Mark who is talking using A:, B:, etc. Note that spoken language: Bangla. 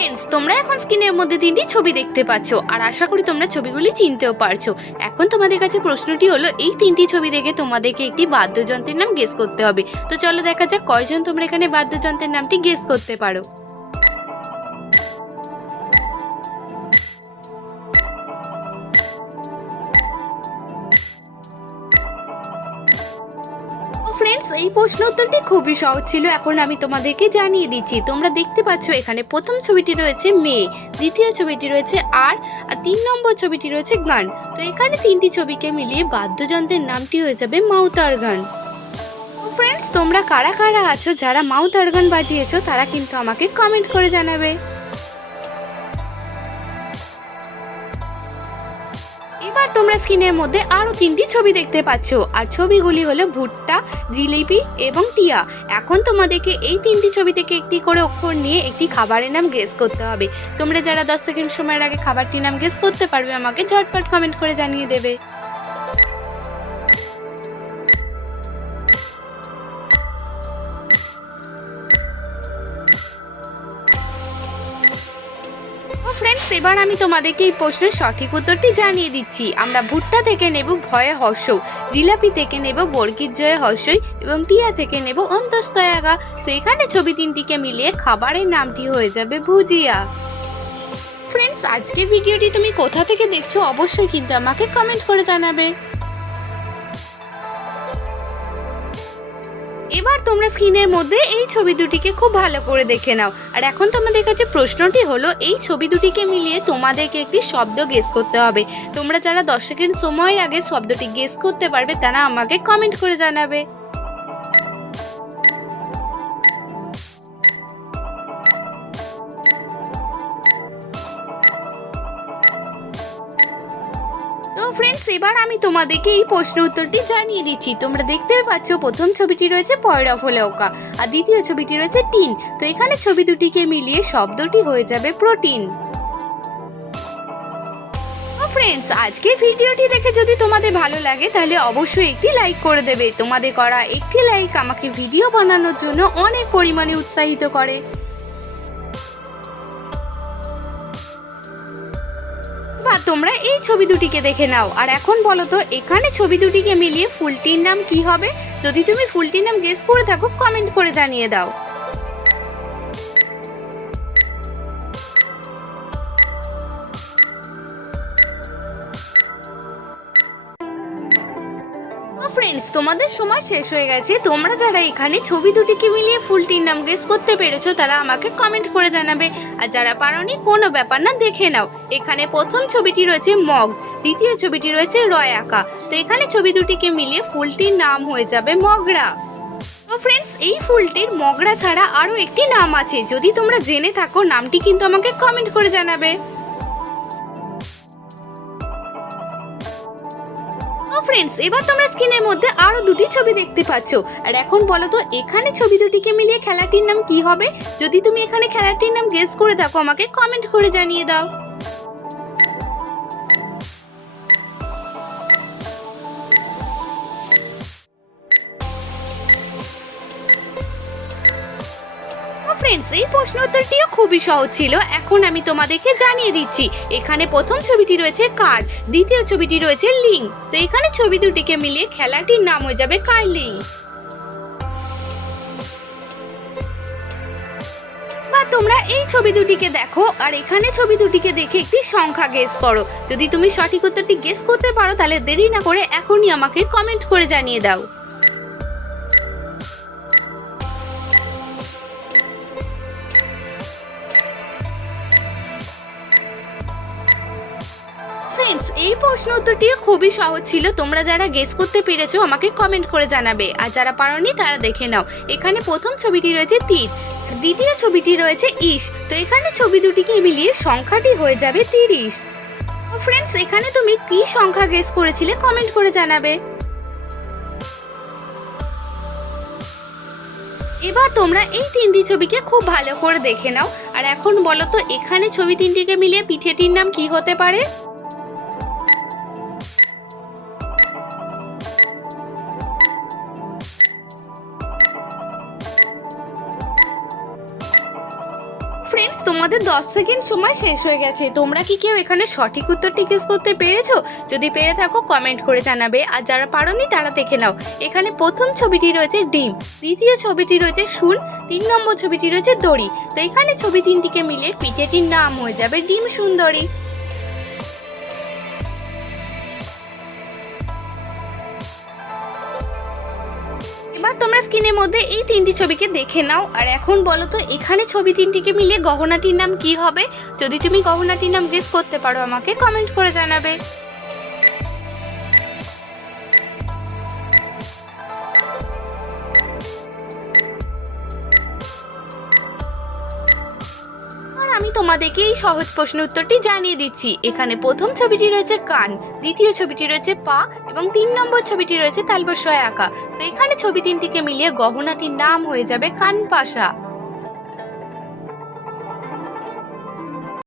A: ফ্রেন্ডস তোমরা এখন স্ক্রিনের মধ্যে তিনটি ছবি দেখতে পাচ্ছ, আর আশা করি তোমরা ছবিগুলি চিনতেও পারছ। এখন তোমাদের কাছে প্রশ্নটি হলো, এই তিনটি ছবি দেখে তোমাদেরকে একটি বাদ্যযন্ত্রের নাম গেস করতে হবে। তো চলো দেখা যাক কয়জন তোমরা এখানে বাদ্যযন্ত্রের নামটি গেস করতে পারো। ফ্রেন্ডস এই প্রশ্ন উত্তরটি খুবই সহজ ছিল। এখন আমি তোমাদেরকে জানিয়ে দিচ্ছি। তোমরা দেখতে পাচ্ছ এখানে প্রথম ছবিটি রয়েছে মেয়ে, দ্বিতীয় ছবিটি রয়েছে আর আর তিন নম্বর ছবিটি রয়েছে গান। তো এখানে তিনটি ছবিকে মিলিয়ে বাদ্যযন্ত্রের নামটি হয়ে যাবে মাউতার গান। ফ্রেন্ডস তোমরা কারা কারা আছো, যারা মাউথ অর্গান বাজিয়েছো, তারা কিন্তু আমাকে কমেন্ট করে জানাবে। তোমরা স্ক্রিনের মধ্যে আরও তিনটি ছবি দেখতে পাচ্ছ। আর ছবিগুলি হলো ভুট্টা, জিলিপি এবং টিয়া। এখন তোমাদেরকে এই তিনটি ছবি থেকে একটি করে অক্ষর নিয়ে একটি খাবারের নাম গেস করতে হবে। তোমরা যারা দশ সেকেন্ড সময়ের আগে খাবারটির নাম গেস করতে পারবে, আমাকে ঝটপট কমেন্ট করে জানিয়ে দেবে। ফ্রেন্ডস এবার আমি তোমাদেরকে এই প্রশ্নের সঠিক উত্তরটি জানিয়ে দিচ্ছি। আমরা ভুট্টা থেকে নেব ভয়ে হর্ষ জিলাপি থেকে নেব বর্গীর জয়ে হর্ষই এবং টিয়া থেকে নেব অন্তস্তয়াগা। তো এখানে ছবি তিনটিকে মিলিয়ে খাবারের নামটি হয়ে যাবে ভুজিয়া। ফ্রেন্ডস আজকের ভিডিওটি তুমি কোথা থেকে দেখছ অবশ্যই কিন্তু আমাকে কমেন্ট করে জানাবে। এবার তোমরা স্ক্রিনের মধ্যে এই ছবি দুটিকে খুব ভালো করে দেখে নাও। আর এখন তোমাদের কাছে প্রশ্নটি হলো, এই ছবি দুটিকে মিলিয়ে তোমাদেরকে একটি শব্দ গেস করতে হবে। তোমরা যারা দশ সেকেন্ড সময়ের আগে শব্দটি গেস করতে পারবে, তারা আমাকে কমেন্ট করে জানাবে। ফ্রেন্ডস এবার আমি তোমাদেরকে এই প্রশ্ন উত্তরটি জানিয়ে দিচ্ছি। তোমরা দেখতে পাচ্ছ, প্রথম ছবিটি রয়েছে পয়রা ফলেওকা আর দ্বিতীয় ছবিটি রয়েছে টিন। তো এখানে ছবি দুটিকে মিলিয়ে শব্দটি হয়ে যাবে প্রোটিন। ফ্রেন্ডস আজকের ভিডিওটি দেখে যদি তোমাদের ভালো লাগে, তাহলে অবশ্যই একটি লাইক করে দেবে। তোমাদের করা একটি লাইক আমাকে ভিডিও বানানোর জন্য অনেক পরিমাণে উৎসাহিত করে। বা তোমরা এই ছবি দুটিকে দেখে নাও। আর এখন বলো তো, এখানে ছবি দুটিকে মিলিয়ে ফুলটির নাম কি হবে? যদি তুমি ফুলটির নাম গেস করে থাকো কমেন্ট করে জানিয়ে দাও। ফ্রেন্ডস তোমাদের সময় শেষ হয়ে গেছে। তোমরা যারা এখানে ছবি দুটিকে মিলিয়ে ফুলটির নাম গেস করতে পেরেছ, তারা আমাকে কমেন্ট করে জানাবে। আর যারা পারোনি, কোনো ব্যাপার না, দেখে নাও। এখানে প্রথম ছবিটি রয়েছে মগ, দ্বিতীয় ছবিটি রয়েছে রয় আঁকা। তো এখানে ছবি দুটিকে মিলিয়ে ফুলটির নাম হয়ে যাবে মগরা। তো ফ্রেন্ডস এই ফুলটির মগরা ছাড়া আরও একটি নাম আছে। যদি তোমরা জেনে থাকো, নামটি কিন্তু আমাকে কমেন্ট করে জানাবে। ও ফ্রেন্ডস এবার তোমরা স্ক্রিনের মধ্যে আরও দুটি ছবি দেখতে পাচ্ছ। আর এখন বলো তো, এখানে ছবি দুটিকে মিলিয়ে খেলাটির নাম কি হবে? যদি তুমি এখানে খেলাটির নাম গেস করে থাকো আমাকে কমেন্ট করে জানিয়ে দাও। ফ্রেন্ডস এই প্রশ্ন উত্তরটিও খুবই সহজ ছিল। এখন আমি তোমাদেরকে জানিয়ে দিচ্ছি, এখানে প্রথম ছবিটি রয়েছে কার দ্বিতীয় ছবিটি রয়েছে লিং তো এখানে ছবি দুটিকে মিলিয়ে খেলাটির নাম হয়ে যাবে কার্লিং তোমরা এই ছবি দুটিকে দেখো, আর এখানে ছবি দুটিকে দেখে একটি সংখ্যা গেস করো। যদি তুমি সঠিক উত্তরটি গেস করতে পারো, তাহলে দেরি না করে এখনই আমাকে কমেন্ট করে জানিয়ে দাও। ফ্রেন্ডস এই প্রশ্ন উত্তরটি খুবই সহজ ছিল। তোমরা যারা গেস করতে পেরেছ, আমাকে কমেন্ট করে জানাবে। আর যারা পারোনি, তারা দেখে নাও। এখানে প্রথম ছবিটি রয়েছে তীর। দ্বিতীয় ছবিটি রয়েছে ইস তো এখানে ছবি দুটিকে মিলিয়ে সংখ্যাটি হয়ে যাবে তিরিশ। তো ফ্রেন্ডস এখানে তুমি কি সংখ্যা গেস করেছিলে কমেন্ট করে জানাবে। এবার তোমরা এই তিনটি ছবিকে খুব ভালো করে দেখে নাও। আর এখন বলো তো, এখানে ছবি তিনটিকে মিলিয়ে পিঠেটির নাম কি হতে পারে? ফ্রেন্ডস তোমাদের দশ সেকেন্ড সময় শেষ হয়ে গেছে। তোমরা কি কেউ এখানে সঠিক উত্তর টিকিস করতে পেরেছ? যদি পেরে থাকো কমেন্ট করে জানাবে। আর যারা পারোনি, তারা দেখে নাও। এখানে প্রথম ছবিটি রয়েছে ডিম, দ্বিতীয় ছবিটি রয়েছে শুন, তিন নম্বর ছবিটি রয়েছে দড়ি। তো এখানে ছবি তিনটিকে মিলিয়ে পিঠেটির নাম হয়ে যাবে ডিম সুন্দরী। এবার তোমরা স্ক্রিনের মধ্যে এই তিনটি ছবিকে দেখে নাও। আর এখন বলো তো, এখানে ছবি তিনটিকে মিলে গহনাটির নাম কি হবে? যদি তুমি গহনাটির নাম গেস করতে পারো, আমাকে কমেন্ট করে জানাবে। তোমাদেরকে এই সহজ প্রশ্ন উত্তরটি জানিয়ে দিচ্ছি। এখানে প্রথম ছবিটি রয়েছে কান, দ্বিতীয় ছবিটি রয়েছে পা এবং তিন নম্বর ছবিটি রয়েছে তালবস্বয় আঁকা তো এখানে ছবি তিনটিকে মিলিয়ে গহনাটির নাম হয়ে যাবে কানপাশা।